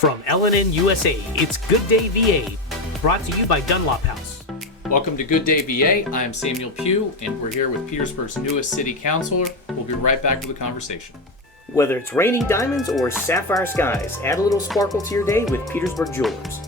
From LNN USA, it's Good Day VA, brought to you by Dunlop House. Welcome to Good Day VA. I am Samuel Pugh, and we're here with Petersburg's newest city councilor. We'll be right back with the conversation. Whether it's raining diamonds or sapphire skies, add a little sparkle to your day with Petersburg Jewelers.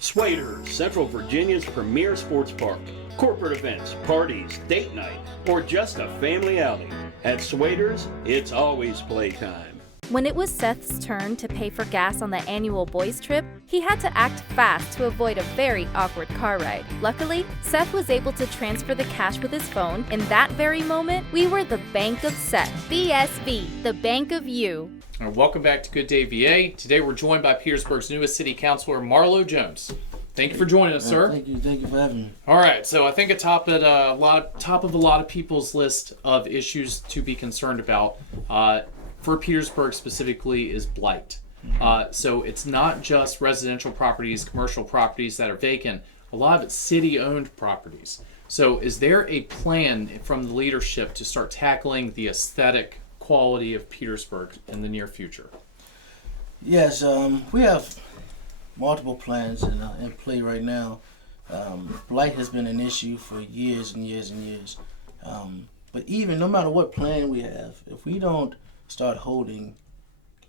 Swader, Central Virginia's premier sports park. Corporate events, parties, date night, or just a family outing. At Swader's, it's always playtime. When it was Seth's turn to pay for gas on the annual boys' trip, he had to act fast to avoid a very awkward car ride. Luckily, Seth was able to transfer the cash with his phone. In that very moment, we were the Bank of Seth. BSV, the Bank of You. Welcome back to Good Day VA. Today we're joined by Petersburg's newest city councilor, Marlow Jones. Thank you for joining us, sir. Thank you for having me. All right, so I think top of a lot of people's list of issues to be concerned about for Petersburg specifically is blight. So it's not just residential properties, commercial properties that are vacant. A lot of it's city-owned properties. So is there a plan from the leadership to start tackling the aesthetic quality of Petersburg in the near future? Yes, we have multiple plans in play right now. Blight has been an issue for years and years and years. But even no matter what plan we have, if we don't start holding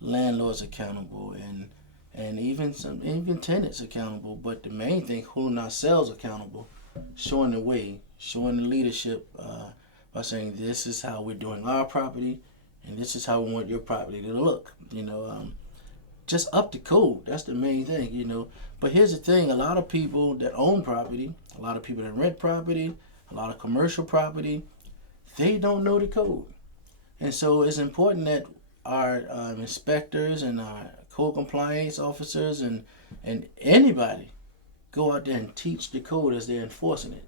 landlords accountable and even tenants accountable, but the main thing, holding ourselves accountable, showing the way, showing the leadership by saying this is how we're doing our property and this is how we want your property to look. Just up to code. That's the main thing, But here's the thing, a lot of people that own property, a lot of people that rent property, a lot of commercial property, they don't know the code. And so it's important that our inspectors and our code compliance officers and anybody go out there and teach the code as they're enforcing it.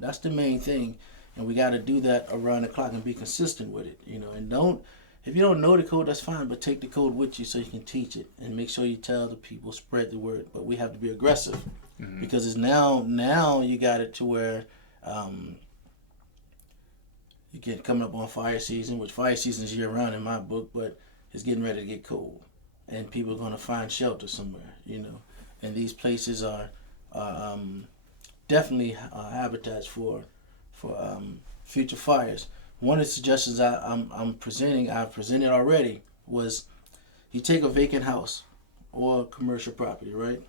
That's the main thing. And we got to do that around the clock and be consistent with it. And if you don't know the code, that's fine, but take the code with you so you can teach it and make sure you tell the people, spread the word. But we have to be aggressive because it's now you got it to where you get coming up on fire season, which fire season is year round in my book, but it's getting ready to get cold, and people are going to find shelter somewhere, And these places are definitely habitats for future fires. One of the suggestions I've presented already, was you take a vacant house or commercial property, right?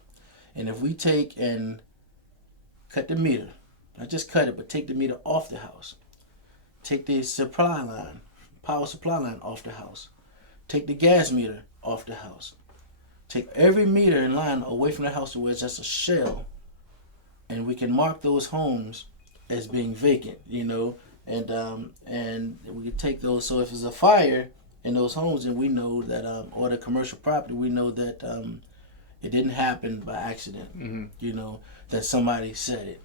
And if we take and cut the meter, not just cut it, but take the meter off the house. Take the power supply line off the house. Take the gas meter off the house. Take every meter in line away from the house to where it's just a shell. And we can mark those homes as being vacant, and we can take those. So if there's a fire in those homes, and we know that, or the commercial property, we know that it didn't happen by accident. That somebody said it,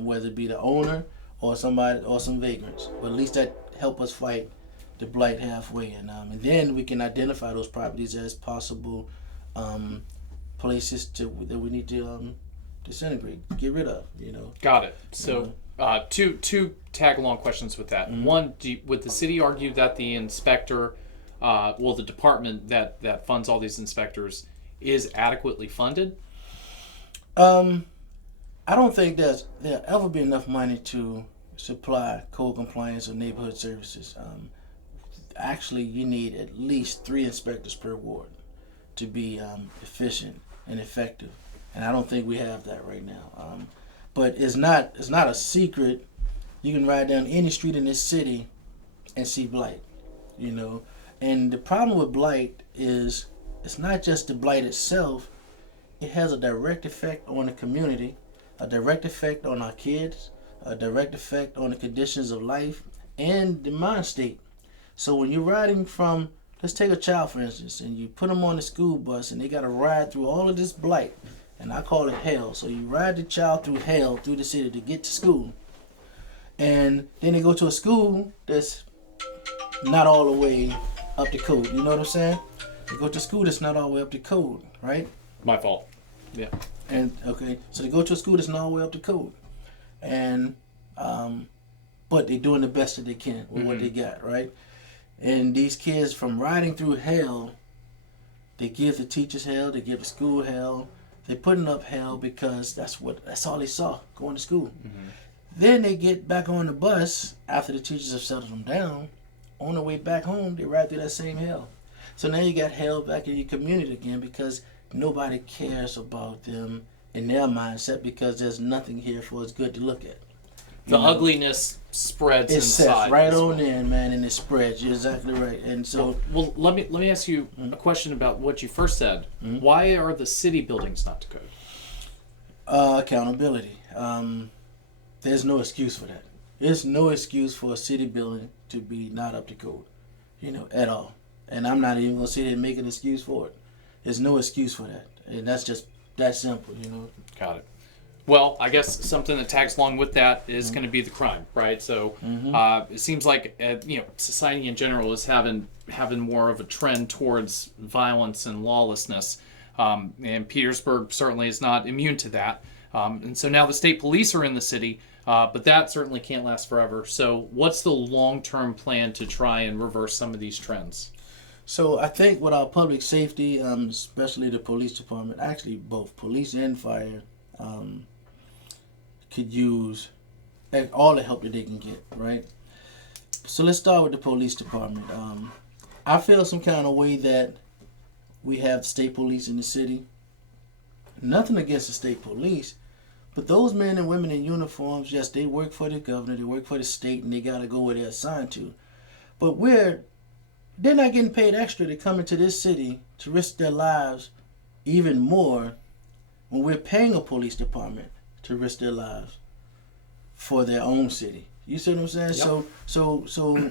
whether it be the owner or somebody or some vagrants. But at least that help us fight the blight halfway, and then we can identify those properties as possible places that we need to disintegrate, get rid of. Got it. So. Two tag-along questions with that. Mm-hmm. One, would the city argue that the inspector, the department that funds all these inspectors is adequately funded? I don't think there'll ever be enough money to supply code compliance or neighborhood services. Actually, you need at least 3 inspectors per ward to be efficient and effective, and I don't think we have that right now. But it's not a secret. You can ride down any street in this city and see blight, And the problem with blight is it's not just the blight itself. It has a direct effect on the community, a direct effect on our kids, a direct effect on the conditions of life and the mind state. So when you're riding from, let's take a child for instance, and you put them on the school bus and they got to ride through all of this blight. And I call it hell. So you ride the child through hell, through the city to get to school. And then they go to a school that's not all the way up to code. You know what I'm saying? They go to a school that's not all the way up to code, right? My fault. Yeah. And okay, so they go to a school that's not all the way up to code. And but they're doing the best that they can with what they got, right? And these kids, from riding through hell They give the teachers hell. They give the school hell. They're putting up hell because that's all they saw going to school. Mm-hmm. Then they get back on the bus after the teachers have settled them down. On the way back home, they ride through that same hell. So now you got hell back in your community again because nobody cares about them in their mindset because there's nothing here for us good to look at. The ugliness spreads inside. It's right on in, man, and it spreads. You're exactly right. And so, well, let me ask you a question about what you first said. Mm-hmm. Why are the city buildings not to code? Accountability. There's no excuse for that. There's no excuse for a city building to be not up to code, at all. And I'm not even gonna sit here and make an excuse for it. There's no excuse for that, and that's just that simple, Got it. Well, I guess something that tags along with that is going to be the crime, right? So it seems like society in general is having more of a trend towards violence and lawlessness, and Petersburg certainly is not immune to that. And so now the state police are in the city, but that certainly can't last forever. So what's the long-term plan to try and reverse some of these trends? So I think with our public safety, especially the police department, actually both police and fire, could use all the help that they can get, right? So let's start with the police department. I feel some kind of way that we have state police in the city. Nothing against the state police, but those men and women in uniforms, yes, they work for the governor, they work for the state, and they got to go where they're assigned to. But they're not getting paid extra to come into this city to risk their lives even more when we're paying a police department to risk their lives for their own city. You see what I'm saying? Yep. So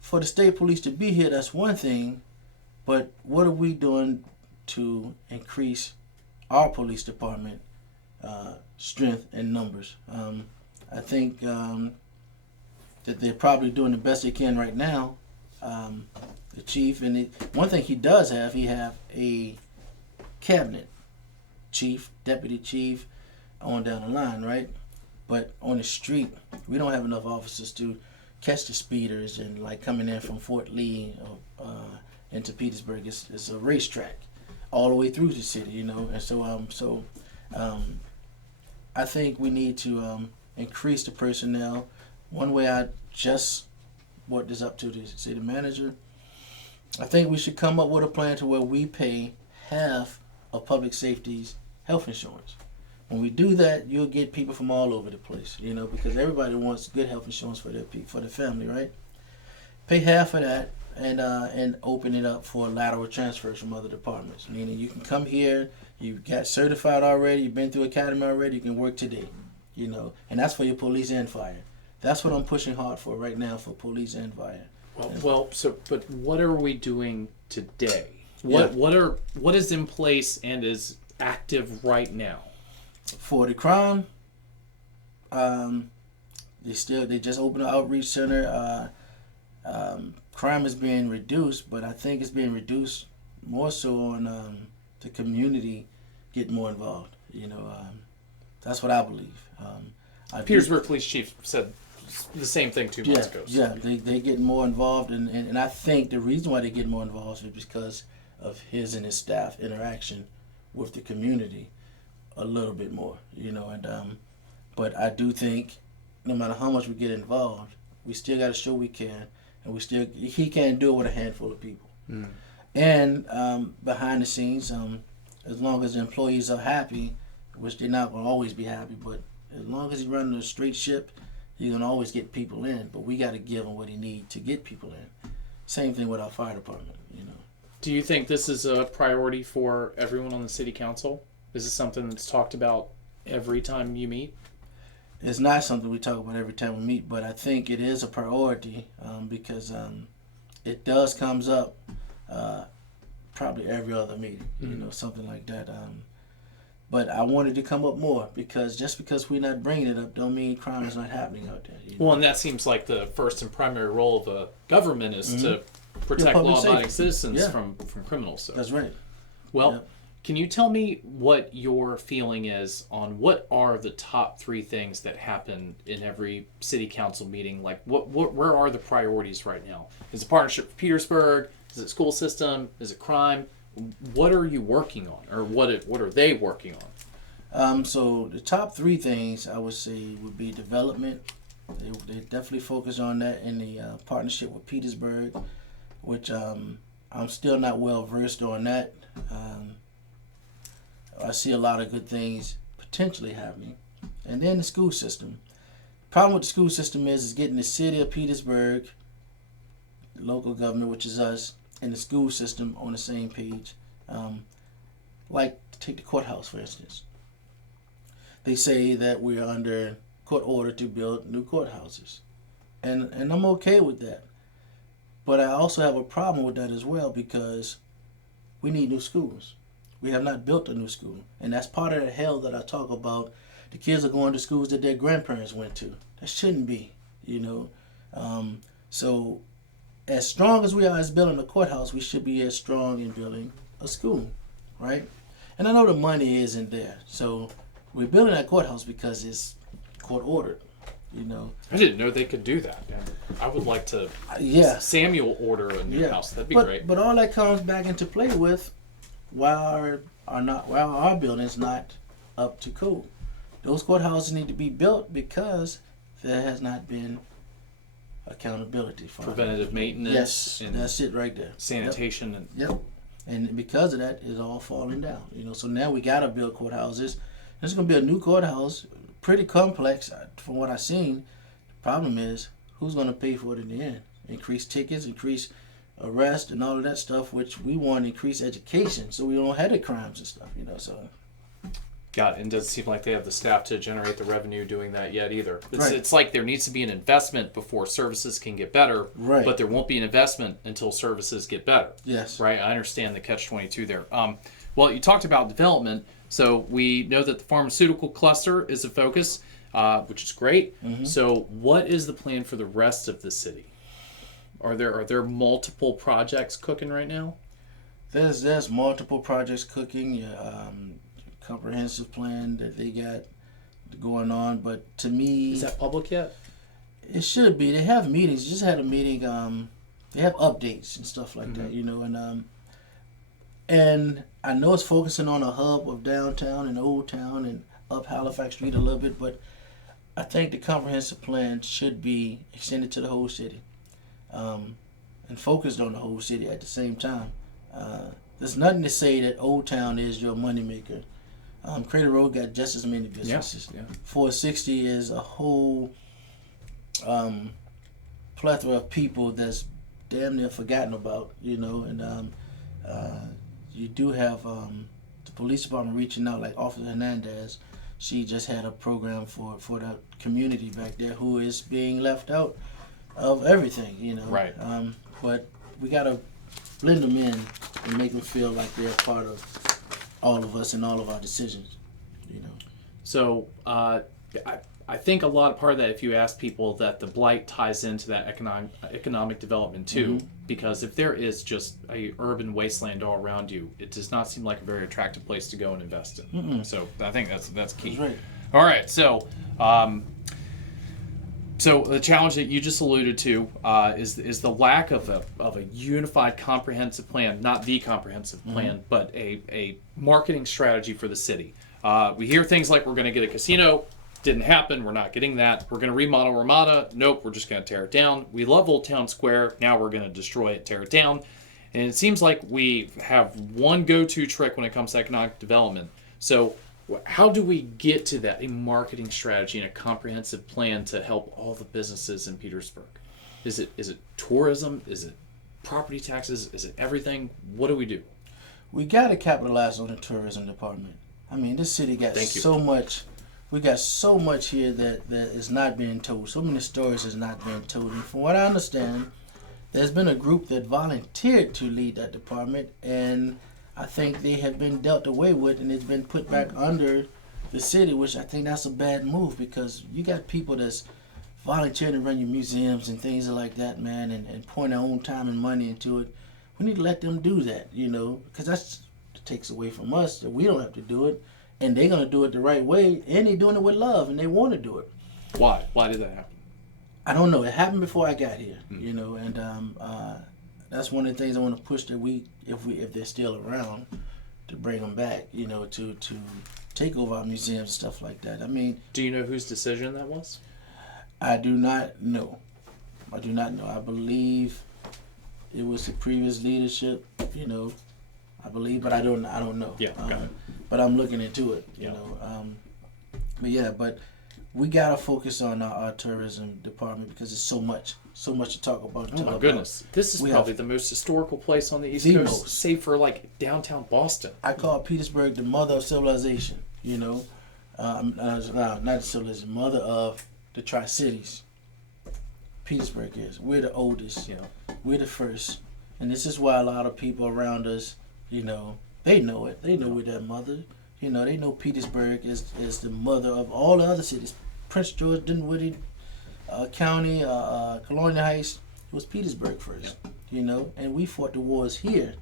for the state police to be here, that's one thing, but what are we doing to increase our police department strength and numbers? I think that they're probably doing the best they can right now. The chief, and one thing he have a cabinet chief, deputy chief, on down the line, right? But on the street, we don't have enough officers to catch the speeders and like coming in from Fort Lee into Petersburg. It's a racetrack all the way through the city, And so I think we need to increase the personnel. One way I just brought this up to the city manager, I think we should come up with a plan to where we pay half of public safety's health insurance. When we do that, you'll get people from all over the place, because everybody wants good health insurance for their family, right? Pay half of that and open it up for lateral transfers from other departments. Meaning you can come here, you got certified already, you've been through academy already, you can work today, and that's for your police and fire. That's what I'm pushing hard for right now for police and fire. But what are we doing today? What is in place and is active right now? For the crime, they just opened an outreach center. Crime is being reduced, but I think it's being reduced more so on the community getting more involved. That's what I believe. Petersburg Police Chief said the same thing 2 months ago. So. Yeah, they get more involved, and I think the reason why they get more involved is because of his and his staff interaction with the community a little bit more, but I do think no matter how much we get involved, we still got to show we can, and he can't do it with a handful of people. Mm. And behind the scenes, as long as the employees are happy, which they're not going to always be happy, but as long as he's running a straight ship, he's going to always get people in, but we got to give him what he needs to get people in. Same thing with our fire department, Do you think this is a priority for everyone on the city council? Is this something that's talked about every time you meet? It's not something we talk about every time we meet, but I think it is a priority because it does comes up probably every other meeting, something like that. But I wanted to come up more because just because we're not bringing it up don't mean crime is not happening out there. Well, and that seems like the first and primary role of a government is to protect law-abiding citizens from criminals. So. That's right. Well, can you tell me what your feeling is on what are the top 3 things that happen in every city council meeting? Like, where are the priorities right now? Is it partnership with Petersburg? Is it school system? Is it crime? what are you working on, or what are they working on? So the top three things I would say would be development. They definitely focus on that in the partnership with Petersburg, which I'm still not well versed on that. I see a lot of good things potentially happening. And then the school system. The problem with the school system is getting the city of Petersburg, the local government, which is us, and the school system on the same page. Like, take the courthouse, for instance. They say that we're under court order to build new courthouses. And I'm okay with that. But I also have a problem with that as well, because we need new schools. We have not built a new school. And that's part of the hell that I talk about. The kids are going to schools that their grandparents went to. That shouldn't be, you know. So as strong as we are as building a courthouse, we should be as strong in building a school, right? And I know the money isn't there. So we're building that courthouse because it's court ordered, you know. I didn't know they could do that. I would like to Samuel order a new house. That'd be great. But all that comes back into play with why our building's not up to code. Those courthouses need to be built because there has not been accountability for preventative maintenance. Yes, and that's it right there. Sanitation. And because of that, it's all falling down. You know, so now we gotta build courthouses. There's gonna be a new courthouse, pretty complex from what I've seen. The problem is who's gonna pay for it in the end? Increase tickets, increase arrest, and all of that stuff. Which we want to increase education, so we don't have the crimes and stuff. You know, so. Got it. And it doesn't seem like they have the staff to generate the revenue doing that yet either. Right. It's like there needs to be an investment before services can get better, right. But there won't be an investment until services get better. Yes. Right? I understand the catch-22 there. Well, you talked about development, so we know that the pharmaceutical cluster is a focus, which is great. Mm-hmm. So what is the plan for the rest of the city? Are there multiple projects cooking right now? There's multiple projects cooking. Comprehensive plan that they got going on, but to me, is that public yet? It should be. They have meetings. Just had a meeting. They have updates and stuff like that, you know, and I know it's focusing on a hub of downtown and Old Town and up Halifax Street a little bit, but I think the comprehensive plan should be extended to the whole city, and focused on the whole city at the same time. There's nothing to say that Old Town is your moneymaker. Crater Road got just as many businesses. Yeah. 460 is a whole plethora of people that's damn near forgotten about, you know. And you do have the police department reaching out, like Officer Hernandez. She just had a program for the community back there who is being left out of everything, you know. Right. But we gotta blend them in and make them feel like they're part of all of us and all of our decisions, you know. So I think a lot of part of that, if you ask people, that the blight ties into that economic development too, because if there is just a urban wasteland all around you, it does not seem like a very attractive place to go and invest in. So I think that's key. That's right. All right, so so the challenge that you just alluded to is the lack of a unified comprehensive plan, not the comprehensive plan, but a marketing strategy for the city. We hear things like we're going to get a casino. Didn't happen. We're not getting that. We're going to remodel Ramada. Nope, we're just going to tear it down. We love Old Town Square. Now we're going to destroy it, tear it down. And it seems like we have one go-to trick when it comes to economic development. So how do we get to that, a marketing strategy and a comprehensive plan to help all the businesses in Petersburg? Is it tourism? Is it property taxes? Is it everything? What do we do? We got to capitalize on the tourism department. I mean, this city got so much. We got so much here that is not being told. So many stories is not being told. And from what I understand, there's been a group that volunteered to lead that department, and I think they have been dealt away with, and it's been put back under the city, which I think that's a bad move, because you got people that's volunteering to run your museums and things like that, man, and pouring their own time and money into it. We need to let them do that, you know, because that takes away from us that we don't have to do it, and they're going to do it the right way, and they're doing it with love, and they want to do it. Why? Why did that happen? I don't know. It happened before I got here, you know, and that's one of the things I want to push that if they're still around, to bring them back, you know, to take over our museums and stuff like that. I mean, Do you know whose decision that was? I do not know. I do not know. I believe it was the previous leadership, you know. I believe, but I don't know. Yeah, got it. But I'm looking into it, you Yeah. know. But we gotta focus on our tourism department because there's so much to talk about. Oh my goodness, this is We probably have the most historical place on the East the Coast, most. save for like downtown Boston. I call Petersburg the mother of civilization. You know, not civilization, mother of the Tri-Cities. Petersburg is. We're the oldest. Yeah. We're the first, and this is why a lot of people around us, you know, they know it. They know we're that mother. You know, they know Petersburg is the mother of all the other cities. Prince George, Dinwiddie County, Colonial Heights. It was Petersburg first. Yeah. You know, and we fought the wars here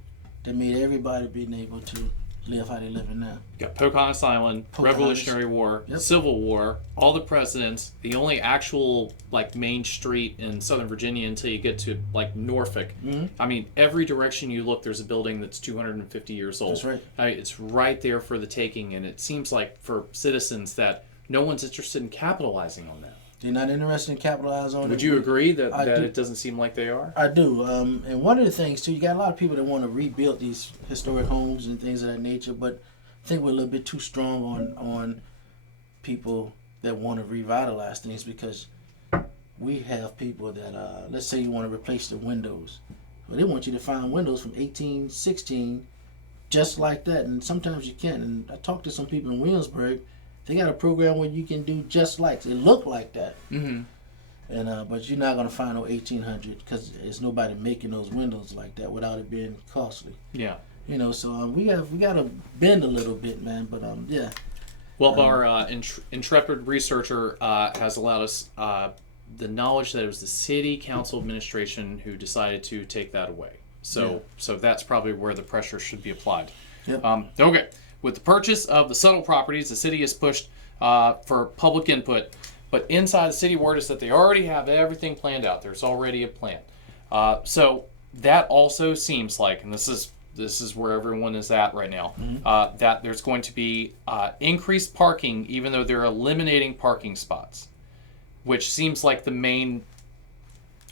that made everybody being able to live how they living now. You got Pocahontas Island, Pocahontas. Revolutionary War, Yep. Civil War, all the presidents. The only actual like main street in Southern Virginia until you get to like Norfolk. Mhm. I mean, every direction you look, there's a building that's 250 years old. That's right. It's right there for the taking, and it seems like for citizens that no one's interested in capitalizing on that. They're not interested in capitalizing on it. Would you agree that I do. it doesn't seem like they are? I do. And one of the things, too, you got a lot of people that want to rebuild these historic homes and things of that nature, but I think we're a little bit too strong on people that want to revitalize things because we have people that, let's say you want to replace the windows. Well, they want you to find windows from 1816 just like that, and sometimes you can't. And I talked to some people in Williamsburg. They got a program where you can do just like it look like that. Mm-hmm. And but you're not gonna find no 1800 because there's nobody making those windows like that without it being costly. Yeah. You know, so we gotta bend a little bit, man. But yeah. Well, our intrepid researcher has allowed us the knowledge that it was the city council administration who decided to take that away. So that's probably where the pressure should be applied. Yep. Okay. With the purchase of the Settle properties, the city has pushed for public input, but inside the city word is that they already have everything planned out. There's already a plan. So that also seems like, and this is where everyone is at right now, that there's going to be increased parking, even though they're eliminating parking spots, which seems like the main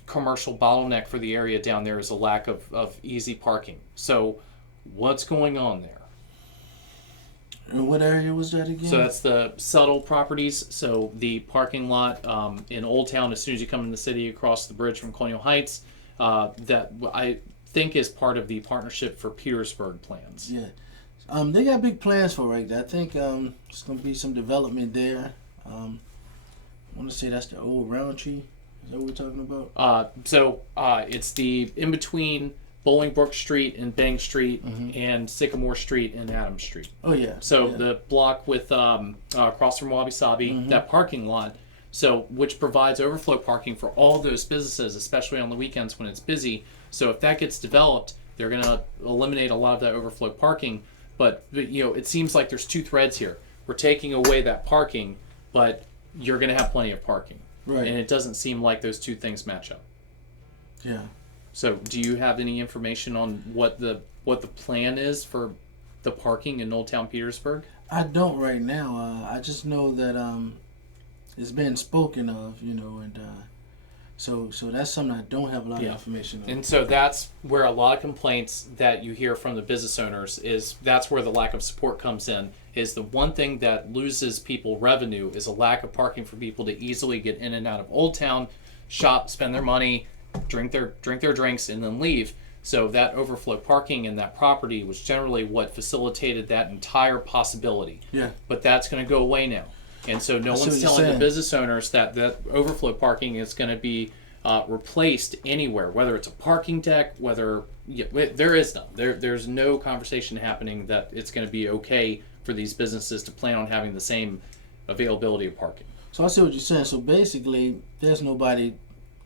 commercial bottleneck for the area down there is a lack of easy parking. So what's going on there? And what area was that again? So that's the Settle properties. So the parking lot in Old Town, as soon as you come in the city across the bridge from Colonial Heights, that I think is part of the Partnership for Petersburg plans. Yeah. They got big plans for right there. I think it's gonna be some development there. I want to say that's the old Roundtree. Is that what we're talking about? It's the in between Bolingbrook Street and Bank Street and Sycamore Street and Adams Street. Oh yeah. So yeah. the block with across from Wabi Sabi, that parking lot, which provides overflow parking for all those businesses, especially on the weekends when it's busy. So if that gets developed, they're going to eliminate a lot of that overflow parking. But you know, it seems like there's two threads here. We're taking away that parking, but you're going to have plenty of parking. Right. And it doesn't seem like those two things match up. Yeah. So, do you have any information on what the plan is for the parking in Old Town Petersburg? I don't right now. I just know that it's been spoken of, you know, and so that's something I don't have a lot of information on. And so that's where a lot of complaints that you hear from the business owners that's where the lack of support comes in. Is the one thing that loses people revenue is a lack of parking for people to easily get in and out of Old Town, shop, spend their money, drink their drinks, and then leave. So that overflow parking in that property was generally what facilitated that entire possibility. Yeah. But that's going to go away now. And so no one's telling the business owners that overflow parking is going to be replaced anywhere, whether it's a parking deck, there is none. There's no conversation happening that it's going to be okay for these businesses to plan on having the same availability of parking. So I see what you're saying. So basically, there's nobody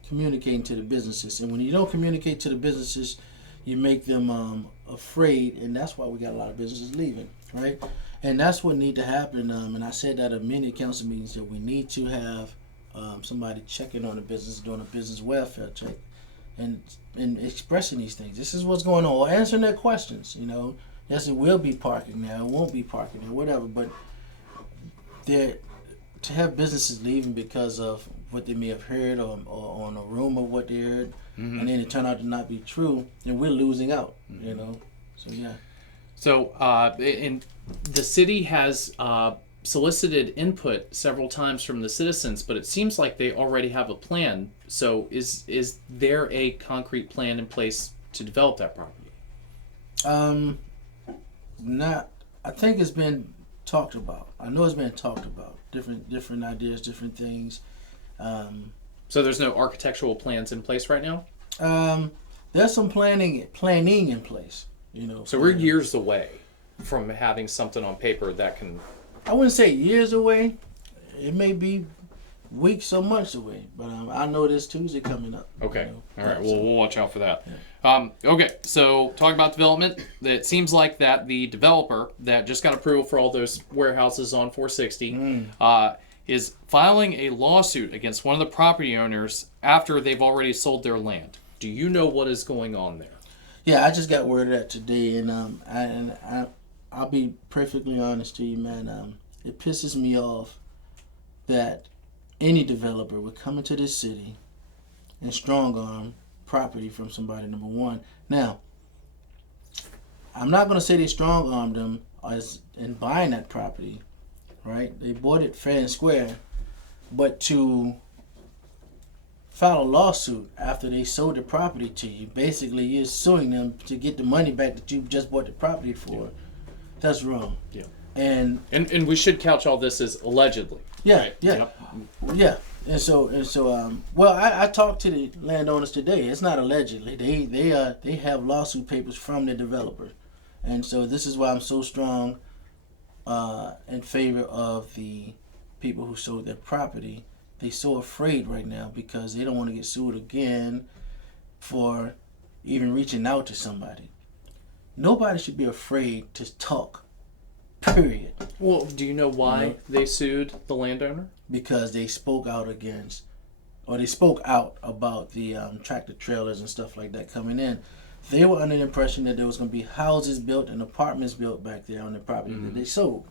communicating to the businesses, and when you don't communicate to the businesses, you make them afraid, and that's why we got a lot of businesses leaving, right? And that's what need to happen. And I said that at many council meetings that we need to have somebody checking on the business, doing a business welfare check, and expressing these things. This is what's going on, or answering their questions. Yes, it will be parking there, it won't be parking there, whatever. But to have businesses leaving because of what they may have heard or on a rumor of what they heard, and then it turned out to not be true, then we're losing out. So yeah. So, and the city has solicited input several times from the citizens, but it seems like they already have a plan. So, is there a concrete plan in place to develop that property? Not. I think it's been talked about. I know it's been talked about. Different ideas, different things. So there's no architectural plans in place right now? There's some planning in place. So we're years away from having something on paper that can... I wouldn't say years away. It may be weeks or months away. But I know this Tuesday coming up. Okay. All right. Well, we'll watch out for that. Yeah. Okay. So talking about development, it seems like that the developer that just got approval for all those warehouses on 460 is filing a lawsuit against one of the property owners after they've already sold their land. Do you know what is going on there? Yeah, I just got word of that today, and I'll be perfectly honest to you, man. It pisses me off that any developer would come into this city and strong arm property from somebody. Number one. Now, I'm not going to say they strong armed them as in buying that property, right? They bought it fair and square, but to file a lawsuit after they sold the property to you, basically you're suing them to get the money back that you just bought the property for. Yeah. That's wrong. Yeah. And we should couch all this as allegedly. Yeah. Right? Yeah. Yep. Yeah. And so well, I talked to the landowners today. It's not allegedly. They have lawsuit papers from the developer. And so this is why I'm so strong in favor of the people who sold their property. They're so afraid right now because they don't want to get sued again for even reaching out to somebody. Nobody should be afraid to talk, period. Well, do you know why they sued the landowner? Because they spoke out against, or they spoke out about the tractor trailers and stuff like that coming in. They were under the impression that there was going to be houses built and apartments built back there on the property that they sold.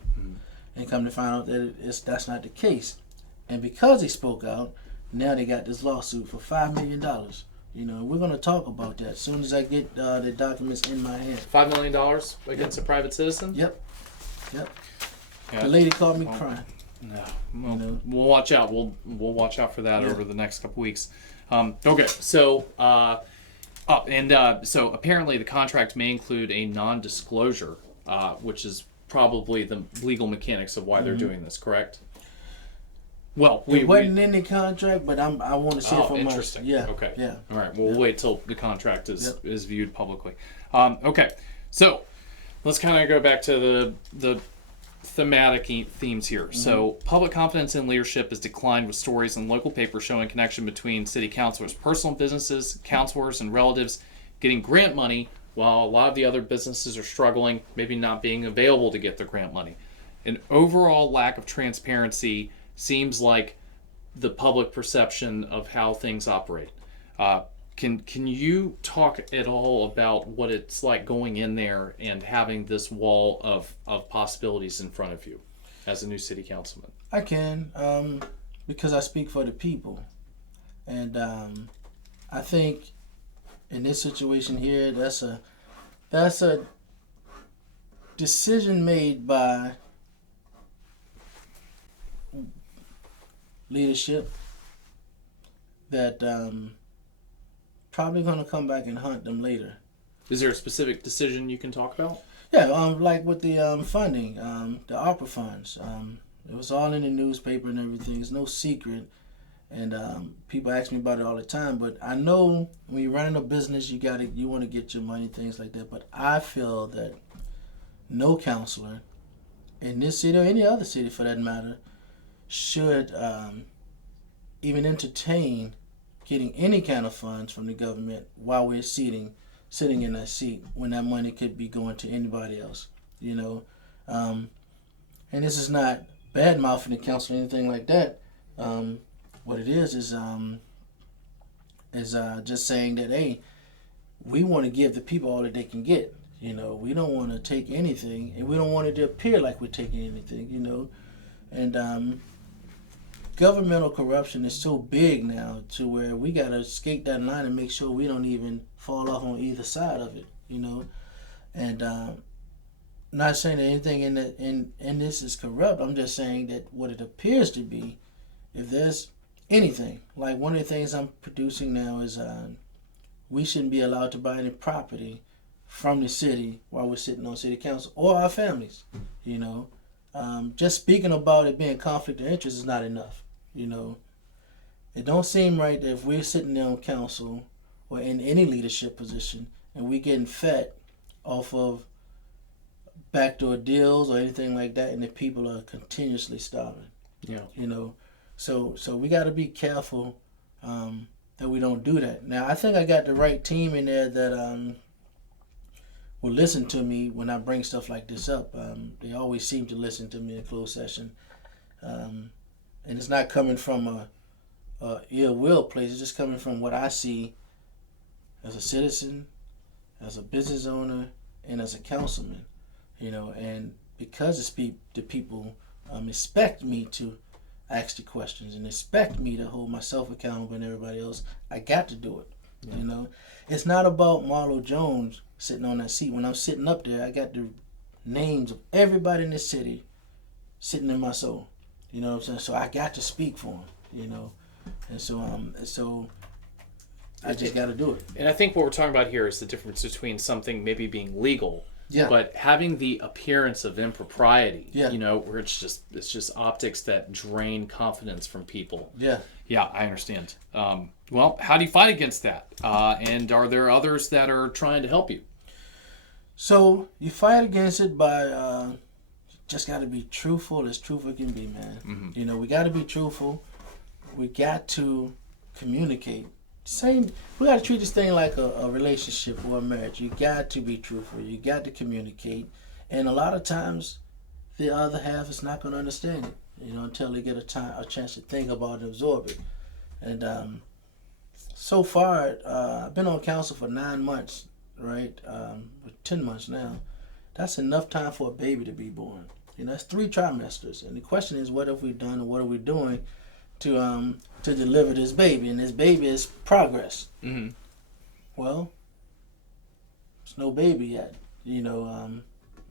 And come to find out that that's not the case. And because they spoke out, now they got this lawsuit for $5 million. We're going to talk about that as soon as I get the documents in my hand. $5 million against a private citizen? Yep. Yeah. The lady called me crying. No, we'll watch out. We'll watch out for that over the next couple weeks. Okay, so so apparently the contract may include a non-disclosure, which is probably the legal mechanics of why they're doing this. Correct? Well, it wasn't in the contract, but I want to see it from interesting. Yeah. Okay. Yeah. All right. We'll wait till the contract is viewed publicly. Okay. So let's kind of go back to the thematic themes here. So public confidence in leadership has declined with stories in local papers showing connection between city councilors' personal businesses, councilors, and relatives getting grant money while a lot of the other businesses are struggling, maybe not being available to get their grant money. An overall lack of transparency seems like the public perception of how things operate. Can you talk at all about what it's like going in there and having this wall of possibilities in front of you as a new city councilman? I can, because I speak for the people. And I think in this situation here, that's a decision made by leadership that probably going to come back and hunt them later. Is there a specific decision you can talk about? Yeah, like with the funding, the ARPA funds. It was all in the newspaper and everything. It's no secret. And people ask me about it all the time. But I know when you're running a business, you want to get your money, things like that. But I feel that no counselor in this city or any other city for that matter should even entertain getting any kind of funds from the government while we're sitting in that seat when that money could be going to anybody else, And this is not bad mouthing the council or anything like that. What it is is just saying that, hey, we want to give the people all that they can get. We don't want to take anything, and we don't want it to appear like we're taking anything. And governmental corruption is so big now to where we got to skate that line and make sure we don't even fall off on either side of it. And not saying that anything in this is corrupt. I'm just saying that what it appears to be, if there's anything, like one of the things I'm producing now is we shouldn't be allowed to buy any property from the city while we're sitting on city council or our families. Just speaking about it being conflict of interest is not enough. It don't seem right that if we're sitting there on council or in any leadership position and we getting fed off of backdoor deals or anything like that, and the people are continuously starving. So we got to be careful that we don't do that. Now, I think I got the right team in there that will listen to me when I bring stuff like this up. They always seem to listen to me in closed session. And it's not coming from a ill will place. It's just coming from what I see as a citizen, as a business owner, and as a councilman. And because the people expect me to ask the questions and expect me to hold myself accountable and everybody else, I got to do it. It's not about Marlow Jones sitting on that seat. When I'm sitting up there, I got the names of everybody in this city sitting in my soul. You know what I'm saying? So I got to speak for them, And so I just got to do it. And I think what we're talking about here is the difference between something maybe being legal, but having the appearance of impropriety, where it's just optics that drain confidence from people. Yeah, I understand. Well, how do you fight against that? And are there others that are trying to help you? So you fight against it by just got to be truthful as truthful can be, man. Mm-hmm. We got to be truthful. We got to communicate. We got to treat this thing like a relationship or a marriage. You got to be truthful. You got to communicate. And a lot of times, the other half is not going to understand it, until they get a chance to think about it and absorb it. And so far, I've been on council for 9 months, right? 10 months now. That's enough time for a baby to be born. That's 3 trimesters. And the question is, what have we done and what are we doing to deliver this baby? And this baby is progress. Mm-hmm. Well, there's no baby yet.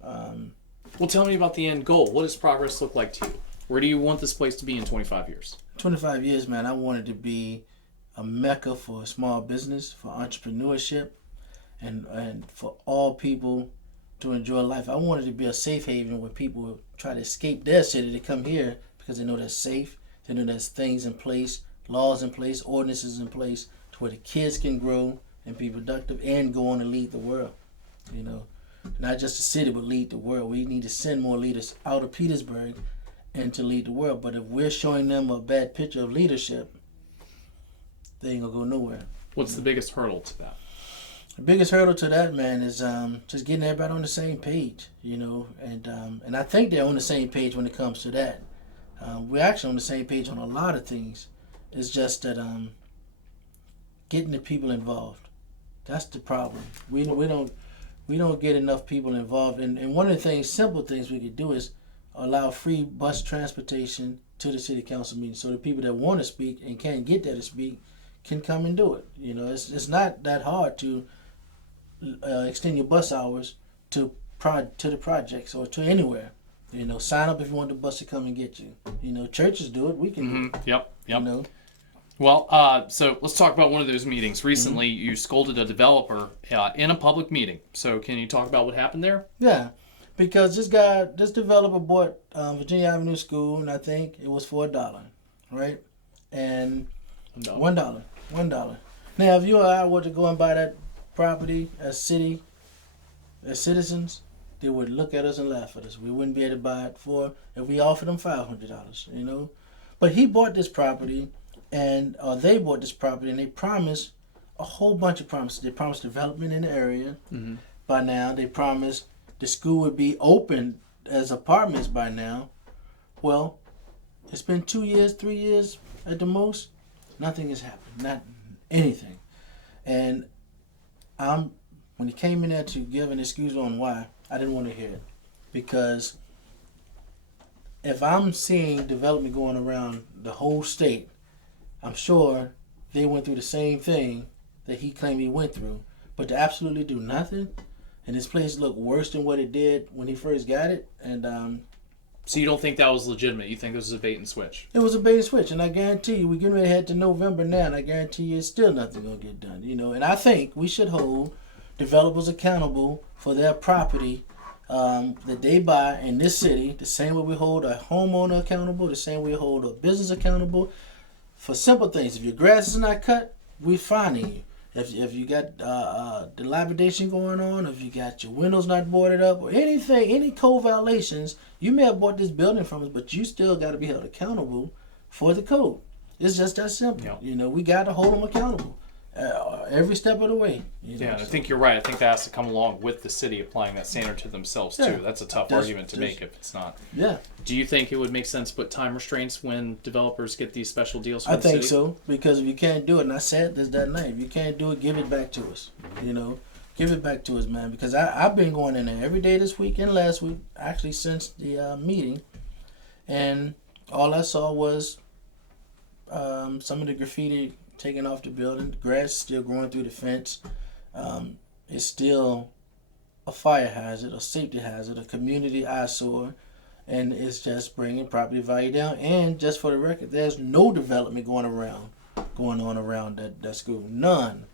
Well, tell me about the end goal. What does progress look like to you? Where do you want this place to be in 25 years? 25 years, man, I want it to be a mecca for small business, for entrepreneurship, and for all people to enjoy life. I want it to be a safe haven where people try to escape their city to come here because they know they're safe. They know there's things in place, laws in place, ordinances in place to where the kids can grow and be productive and go on to lead the world. Not just the city, but lead the world. We need to send more leaders out of Petersburg and to lead the world. But if we're showing them a bad picture of leadership, they ain't gonna go nowhere. What's the biggest hurdle to that? The biggest hurdle to that, man, is just getting everybody on the same page, and I think they're on the same page when it comes to that. We're actually on the same page on a lot of things. It's just that getting the people involved. That's the problem. We don't get enough people involved. And one of the things, simple things we could do is allow free bus transportation to the city council meeting, so the people that want to speak and can't get there to speak can come and do it. It's not that hard to extend your bus hours to the projects or to anywhere. Sign up if you want the bus to come and get you. Churches do it. We can do it. Yep. Well, so let's talk about one of those meetings. Recently, you scolded a developer in a public meeting. So can you talk about what happened there? Yeah, because this developer bought Virginia Avenue School, and I think it was for $1, right? And $1. Now, if you or I were to go and buy that property as citizens, they would look at us and laugh at us. We wouldn't be able to buy it if we offered them $500, But he bought this property, they bought this property, and they promised a whole bunch of promises. They promised development in the area. Mm-hmm. By now, they promised the school would be open as apartments by now. Well, it's been 2 years, 3 years at the most. Nothing has happened. anything. And when he came in there to give an excuse on why, I didn't want to hear it. Because if I'm seeing development going around the whole state, I'm sure they went through the same thing that he claimed he went through. But to absolutely do nothing, and this place looked worse than what it did when he first got it, and So you don't think that was legitimate? You think this was a bait and switch? it was a bait and switch. And I guarantee you, we're getting ready to head to November now, and I guarantee you, it's still nothing gonna get done. And I think we should hold developers accountable for their property that they buy in this city, the same way we hold a homeowner accountable, the same way we hold a business accountable for simple things. If your grass is not cut, we're fining you. If you got dilapidation going on, if you got your windows not boarded up, or anything, any code violations, you may have bought this building from us, but you still got to be held accountable for the code. It's just that simple. Yeah. We got to hold them accountable every step of the way. I think you're right. I think that has to come along with the city applying that standard to themselves too. That's a tough argument to make if it's not. Yeah. Do you think it would make sense to put time restraints when developers get these special deals from I the city? think so, because if you can't do it, and I said this that night, if you can't do it, give it back to us. Give it back to us, man, because I've been going in there every day this week and last week, actually since the meeting, and all I saw was some of the graffiti taken off the building, grass still growing through the fence. It's still a fire hazard, a safety hazard, a community eyesore, and it's just bringing property value down. And just for the record, there's no development going on around that school, none.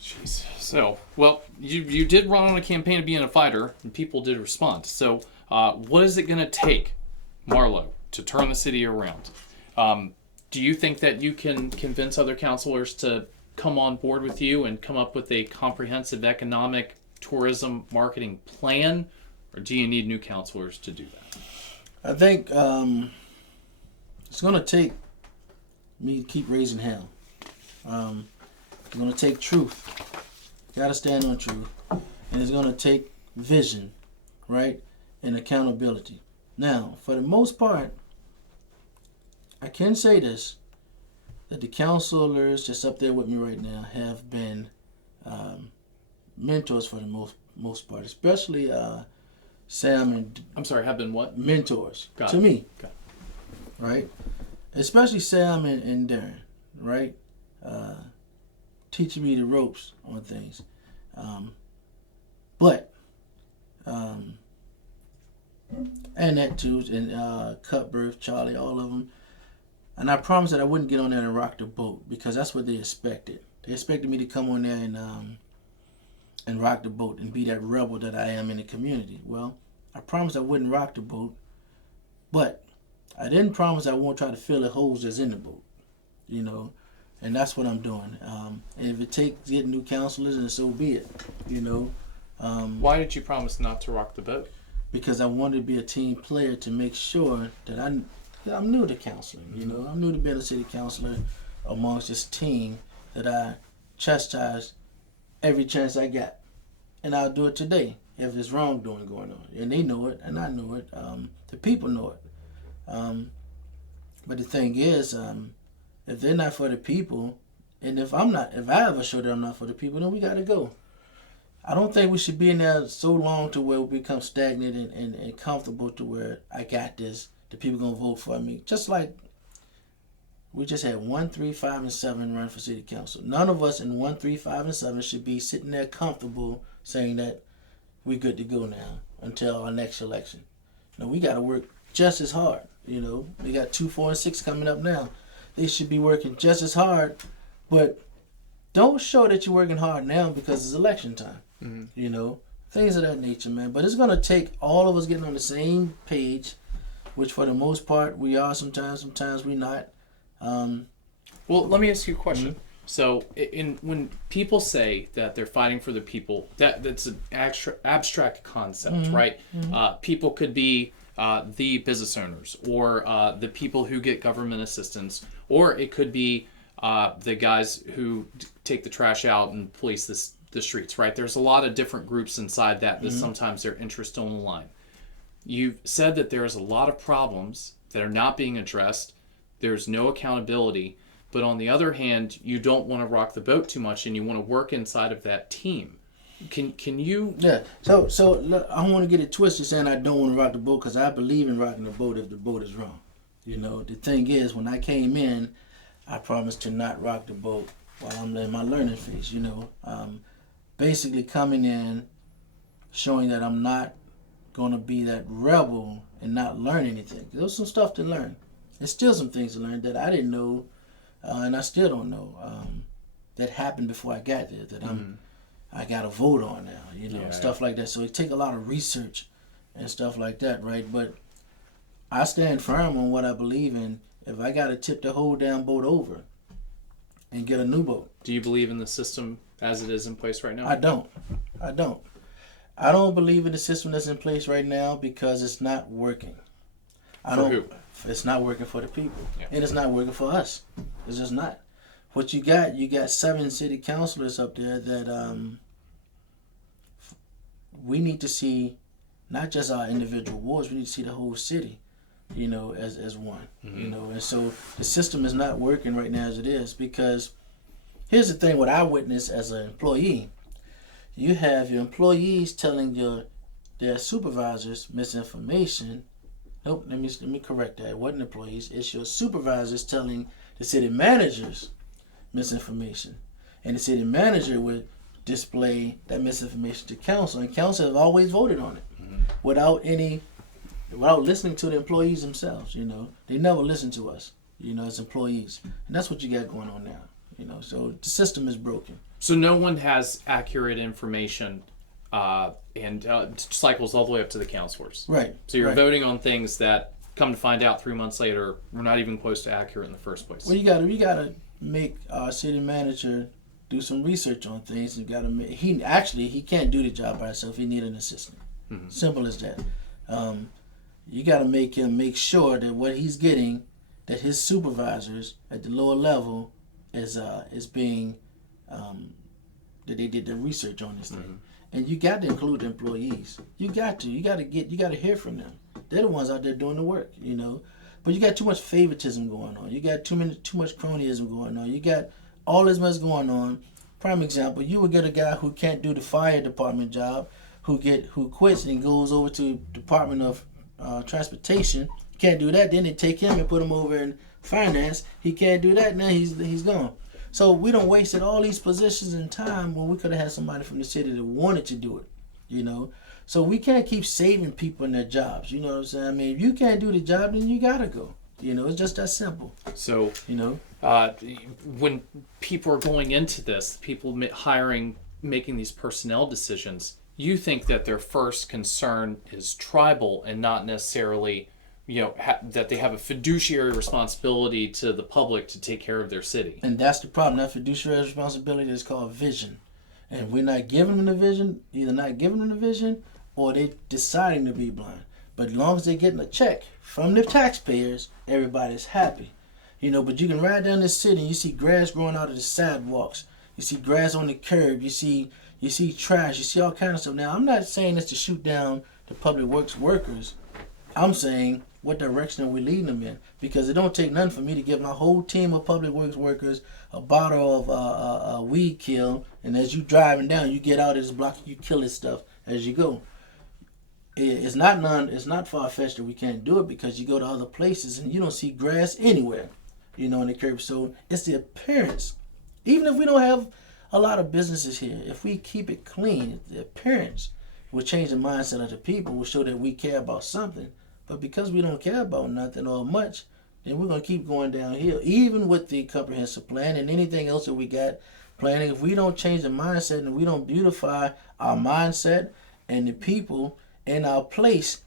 Jeez. So, well, you did run on a campaign of being a fighter, and people did respond. So, what is it going to take, Marlow, to turn the city around? Do you think that you can convince other councilors to come on board with you and come up with a comprehensive economic, tourism, marketing plan, or do you need new councilors to do that? I think it's going to take me to keep raising hell. It's going to take truth. Got to stand on truth. And it's going to take vision, right, and accountability. Now, for the most part, I can say this, that the counselors just up there with me right now have been mentors for the most part, especially Sam and... I'm sorry, have been what? Mentors Got to it. me, Okay. right? Especially Sam and Darren, right? Teaching me the ropes on things. And that too, and Cutbirth, Charlie, all of them. And I promised that I wouldn't get on there and rock the boat because that's what they expected. They expected me to come on there and rock the boat and be that rebel that I am in the community. Well, I promised I wouldn't rock the boat, but I didn't promise I won't try to fill the holes that's in the boat, and that's what I'm doing. And if it takes getting new counselors, then so be it, Why did you promise not to rock the boat? Because I wanted to be a team player to make sure that I'm new to counseling, I'm new to being a city councilor amongst this team that I chastise every chance I got. And I'll do it today if there's wrongdoing going on. And they know it, and I know it. The people know it. But the thing is, if they're not for the people, and if I ever show that I'm not for the people, then we got to go. I don't think we should be in there so long to where we become stagnant and comfortable to where I got this. The people gonna vote for me. Just like we just had 1, 3, 5, and 7 run for city council. None of us in 1, 3, 5, and 7 should be sitting there comfortable saying that we good to go now until our next election. We got to work just as hard. They got 2, 4, and 6 coming up now. They should be working just as hard, but don't show that you're working hard now because it's election time. Things of that nature, man. But it's gonna take all of us getting on the same page, which for the most part we are sometimes we not. Well, let me ask you a question. So, when people say that they're fighting for the people, that's an abstract concept, right? People could be the business owners, or the people who get government assistance, or it could be the guys who take the trash out and police the streets, right? There's a lot of different groups inside that sometimes their interests don't align. You've said that there's a lot of problems that are not being addressed. There's no accountability. but on the other hand, you don't want to rock the boat too much, and you want to work inside of that team. Can you? Yeah. So look, I don't want to get it twisted saying I don't want to rock the boat, because I believe in rocking the boat if the boat is wrong. You know, the thing is, when I came in, I promised to not rock the boat while I'm in my learning phase. You know, basically coming in, showing that I'm not going to be that rebel and not learn anything. There was some stuff to learn. There's still some things to learn that I didn't know, and I still don't know, that happened before I got there, that I got to vote on now, you know, stuff like that. So it takes a lot of research and stuff like that, right? But I stand firm on what I believe in. If I got to tip the whole damn boat over and get a new boat. Do you believe in the system as it is in place right now? I don't. I don't believe in the system that's in place right now because it's not working. Who? It's not working for the people. Yeah. And it's not working for us. It's just not. What you got 7 city councilors up there that we need to see, not just our individual wards, we need to see the whole city, you know, as one. You know, and so the system is not working right now as it is, because here's the thing, what I witnessed as an employee, you have your employees telling their supervisors misinformation. Nope, let me correct that. It wasn't employees, it's your supervisors telling the city managers misinformation. And the city manager would display that misinformation to council, and council has always voted on it without listening to the employees themselves. You know, they never listen to us, you know, as employees, and that's what you got going on now. You know, so the system is broken. So no one has accurate information, and cycles all the way up to the councilors. Right. So you're right. voting on things that, come to find out 3 months later, were not even close to accurate in the first place. Well, you gotta make our city manager do some research on things. You gotta make, he can't do the job by himself. He need an assistant. Simple as that. You gotta make him make sure that what he's getting, that his supervisors at the lower level is being that they did the research on this thing. And you got to include the employees. You got to hear from them. They're the ones out there doing the work, you know. But you got too much favoritism going on. You got too much cronyism going on. You got all this mess going on. Prime example, you would get a guy who can't do the fire department job, who quits and goes over to Department of Transportation. Can't do that. Then they take him and put him over in finance. He can't do that. Now he's gone. So we don't wasted all these positions and time when we could have had somebody from the city that wanted to do it, you know. So we can't keep saving people in their jobs. You know what I'm saying? I mean, if you can't do the job, then you gotta go. You know, it's just that simple. So, you know, when people are going into this, people making these personnel decisions, you think that their first concern is tribal and not necessarily, you know, that they have a fiduciary responsibility to the public to take care of their city. And that's the problem. That fiduciary responsibility is called vision. And we're not giving them the vision, either not giving them the vision or they deciding to be blind. But as long as they're getting a check from the taxpayers, everybody's happy. You know, but you can ride down this city and you see grass growing out of the sidewalks. You see grass on the curb. You see trash. You see all kinds of stuff. Now, I'm not saying this to shoot down the public works workers. I'm saying, what direction are we leading them in? Because it don't take nothing for me to give my whole team of public works workers a bottle of weed kill, and as you driving down, you get out of this block, you kill this stuff as you go. It's not far-fetched that we can't do it, because you go to other places and you don't see grass anywhere, you know, in the curb. So it's the appearance. Even if we don't have a lot of businesses here, if we keep it clean, the appearance will change the mindset of the people, will show that we care about something. But because we don't care about nothing or much, then we're going to keep going downhill. Even with the comprehensive plan and anything else that we got planning, if we don't change the mindset and we don't beautify our mindset and the people in our place,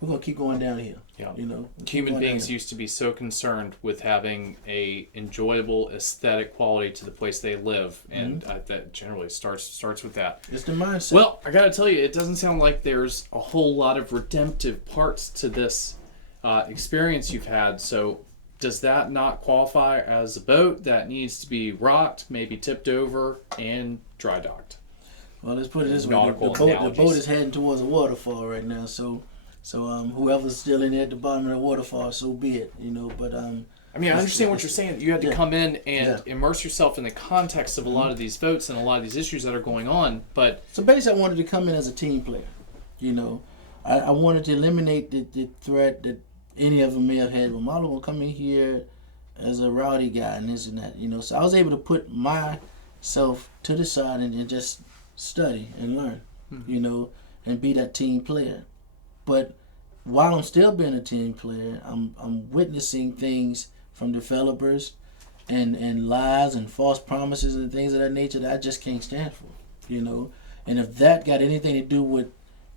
we're going to keep going downhill. Yeah. You know, human beings used to be so concerned with having a enjoyable aesthetic quality to the place they live, and that generally starts with that. It's the mindset. Well, I gotta tell you, it doesn't sound like there's a whole lot of redemptive parts to this experience you've had. So does that not qualify as a boat that needs to be rocked, maybe tipped over, and dry docked? Well, let's put it this way: the boat is heading towards a waterfall right now. So whoever's still in there at the bottom of the waterfall, so be it, you know. But I mean, I understand what you're saying. You had to come in and Yeah. immerse yourself in the context of a lot of these votes and a lot of these issues that are going on. But So basically, I wanted to come in as a team player. You know, I wanted to eliminate the threat that any of them may have had. Well, Marlow will come in here as a rowdy guy and this and that. You know, so I was able to put myself to the side and just study and learn. You know, and be that team player. But while I'm still being a team player, I'm witnessing things from developers and lies and false promises and things of that nature that I just can't stand for, you know. And if that got anything to do with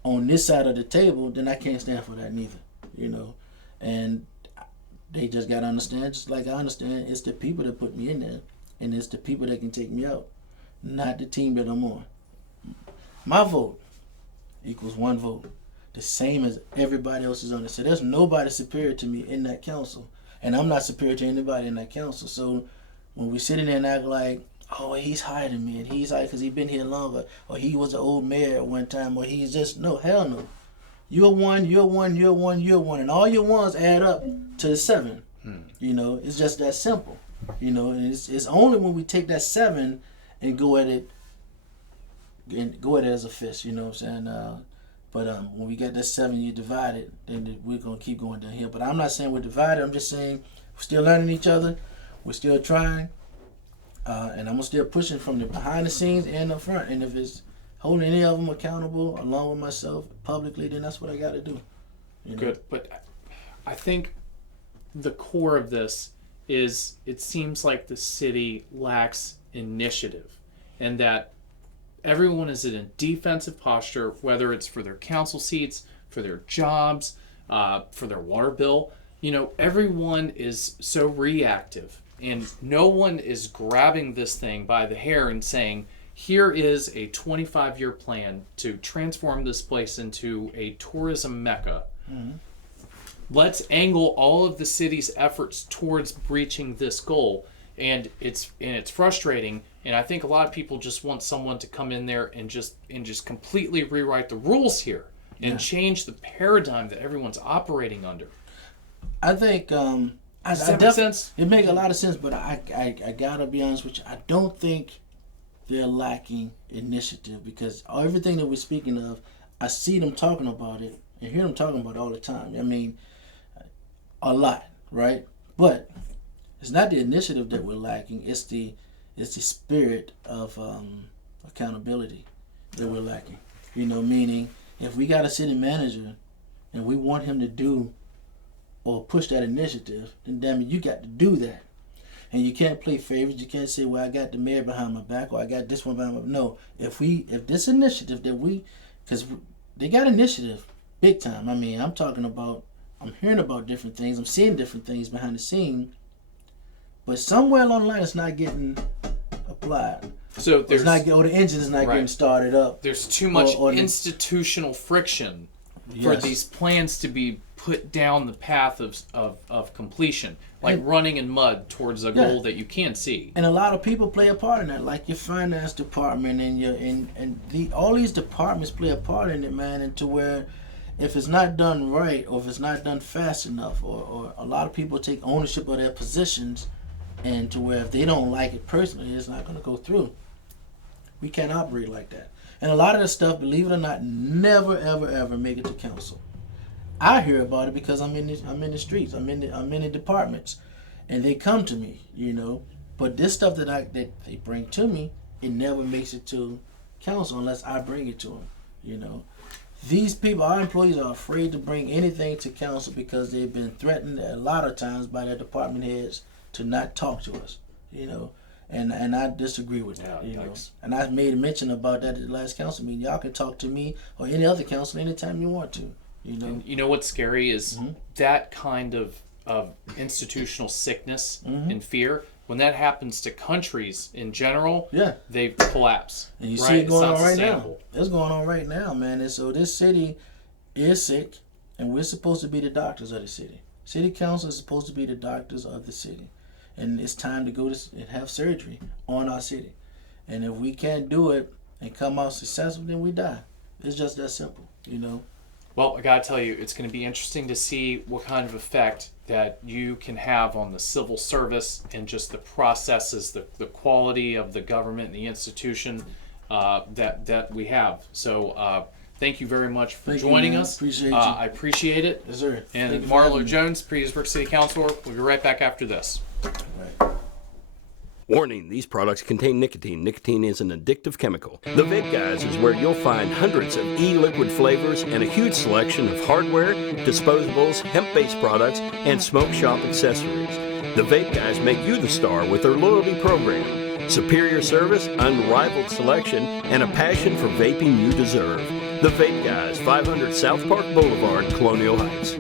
on this side of the table, then I can't stand for that neither, you know. And they just got to understand, just like I understand, it's the people that put me in there, and it's the people that can take me out, not the team that I'm on. My vote equals one vote, the same as everybody else is on it. So there's nobody superior to me in that council, and I'm not superior to anybody in that council. So when we sit in there and act like, oh, he's higher than me, and he's higher because he's been here longer, or he was an old mayor at one time, or he's just, no, hell no. You're one, you're one, you're one, you're one, and all your ones add up to the 7. You know, it's just that simple. You know, and it's only when we take that 7 and go at it as a fist, you know what I'm saying? But when we get that 7, you divide it, then we're going to keep going down here. But I'm not saying we're divided. I'm just saying we're still learning each other. We're still trying. And I'm still pushing from the behind the scenes and up front. And if it's holding any of them accountable along with myself publicly, then that's what I got to do. You know? Good. But I think the core of this is it seems like the city lacks initiative, and that everyone is in a defensive posture, whether it's for their council seats, for their jobs, for their water bill. You know, everyone is so reactive, and no one is grabbing this thing by the hair and saying, here is a 25-year plan to transform this place into a tourism mecca. Let's angle all of the city's efforts towards reaching this goal. And it's frustrating, and I think a lot of people just want someone to come in there and just completely rewrite the rules here and change the paradigm that everyone's operating under. I think Does that make sense? It makes a lot of sense, but I gotta be honest with you. I don't think they're lacking initiative, because everything that we're speaking of, I see them talking about it and hear them talking about it all the time. I mean, a lot, right? But it's not the initiative that we're lacking. It's the spirit of accountability that we're lacking. You know, meaning if we got a city manager and we want him to do or push that initiative, then damn it, you got to do that. And you can't play favorites. You can't say, well, I got the mayor behind my back, or I got this one behind my back. No, if this initiative that because they got initiative big time. I mean, I'm hearing about different things. I'm seeing different things behind the scene. But somewhere along the line, it's not getting applied. So the engine is not getting started up. There's too much institutional friction for these plans to be put down the path of completion, like running in mud towards a goal that you can't see. And a lot of people play a part in that, like your finance department all these departments play a part in it, man. And to where if it's not done right, or if it's not done fast enough, or a lot of people take ownership of their positions, and to where if they don't like it personally, it's not going to go through. We can't operate like that. And a lot of the stuff, believe it or not, never, ever, ever make it to council. I hear about it because I'm in the streets. I'm in the departments, and they come to me, you know. But this stuff that they bring to me, it never makes it to council unless I bring it to them, you know. These people, our employees, are afraid to bring anything to council because they've been threatened a lot of times by their department heads to not talk to us, you know. And I disagree with that, you know. And I made a mention about that at the last council meeting. Y'all can talk to me or any other council anytime you want to, you know. And you know what's scary is that kind of institutional sickness and fear. When that happens to countries in general, they collapse. And you see it going on right now. It's going on right now, man. And so this city is sick, and we're supposed to be the doctors of the city. City council is supposed to be the doctors of the city. And it's time to go and have surgery on our city. And if we can't do it and come out successful, then we die. It's just that simple, you know. Well, I gotta tell you, it's going to be interesting to see what kind of effect that you can have on the civil service and just the processes, the quality of the government and the institution that we have. So thank you very much for joining us. Appreciate you. I appreciate it. Yes, sir. Thank And you for Marlow having me. Jones, Petersburg City Councilor, we'll be right back after this. Right. Warning, these products contain nicotine. Nicotine is an addictive chemical. The Vape Guys is where you'll find hundreds of e-liquid flavors and a huge selection of hardware, disposables, hemp-based products, and smoke shop accessories. The Vape Guys make you the star with their loyalty program. Superior service, unrivaled selection, and a passion for vaping you deserve. The Vape Guys, 500 South Park Boulevard, Colonial Heights.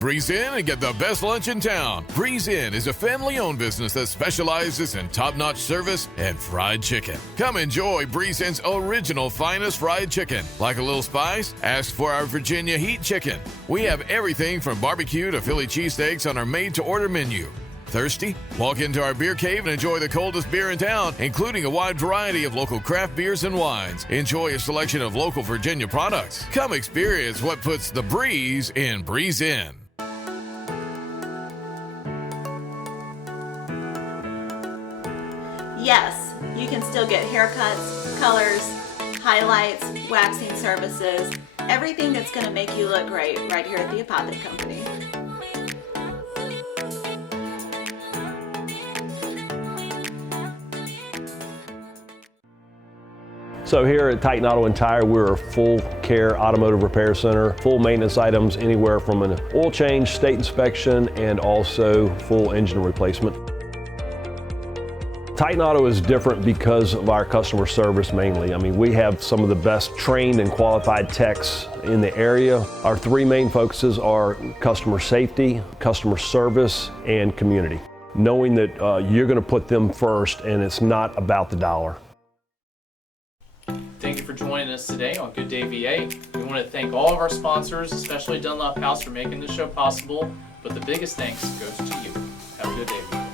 Breeze In and get the best lunch in town. Breeze In is a family-owned business that specializes in top-notch service and fried chicken. Come enjoy Breeze In's original finest fried chicken. Like a little spice? Ask for our Virginia Heat Chicken. We have everything from barbecue to Philly cheesesteaks on our made-to-order menu. Thirsty? Walk into our beer cave and enjoy the coldest beer in town, including a wide variety of local craft beers and wines. Enjoy a selection of local Virginia products. Come experience what puts the breeze in Breeze In. Yes, you can still get haircuts, colors, highlights, waxing services, everything that's going to make you look great right here at the Apothic Company. So here at Titan Auto and Tire, we're a full care automotive repair center, full maintenance items anywhere from an oil change, state inspection, and also full engine replacement. Titan Auto is different because of our customer service mainly. I mean, we have some of the best trained and qualified techs in the area. Our three main focuses are customer safety, customer service, and community. Knowing that you're going to put them first and it's not about the dollar. Thank you for joining us today on Good Day VA. We want to thank all of our sponsors, especially Dunlop House, for making this show possible. But the biggest thanks goes to you. Have a good day, VA.